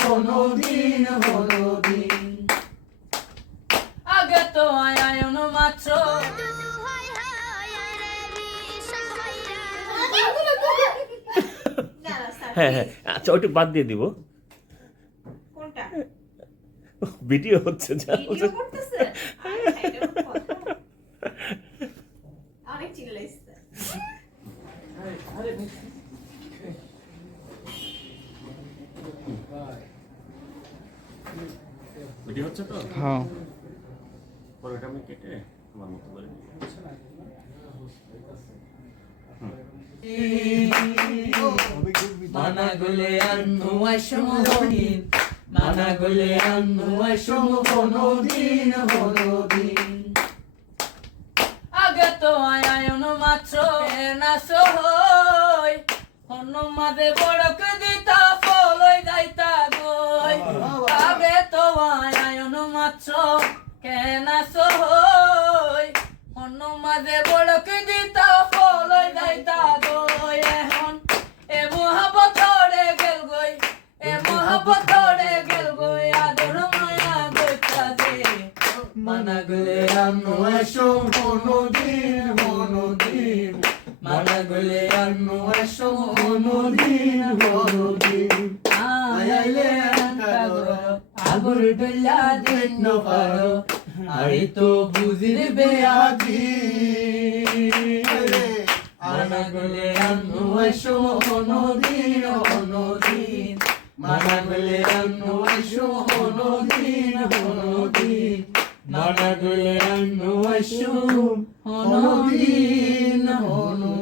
Honodin honodin আগে তো আয়ায়ন মাত্র হ্যাঁ হ্যাঁ আচ্ছা ওইটু বাদ দিয়ে দিব ভিডিও হচ্ছে যা ভিডিও করতেছে? আরে, এটা কথা? অনেক চিল্লাইছে। ভিডিও হচ্ছে তো? হ্যাঁ। পরেটা আমি কেটে আমার মতো করে দিই। Managule aşımı honin Managule annu aşımı honodin honodin আগে তো আয়ায়ন মাত্র না সহই অন্য মাদে বড়ক ফলই যাইতা গই আগে তো আয়ায়ন মাত্র কেনা সহই অন্য ফলই গই। এখন এ মহাবত ছড়ে গেল গই। এ মহাবত আনো এসো হনুদিন হনুদিন মানাগলে আনো এসো হনুদিন হনুদিন আয়াইলে কাগর আগর ডলা দিন পারো। আই তো বুঝির বেয়াজি মানাগলে আনো এসো হনুদিন হনুদিন মানাগলে আনো এসো হনুদিন হনুদিন ಮಾಡಗುಲೆ ಅನ್ನು ಅಶು ಹನುಮೀನ ಹನು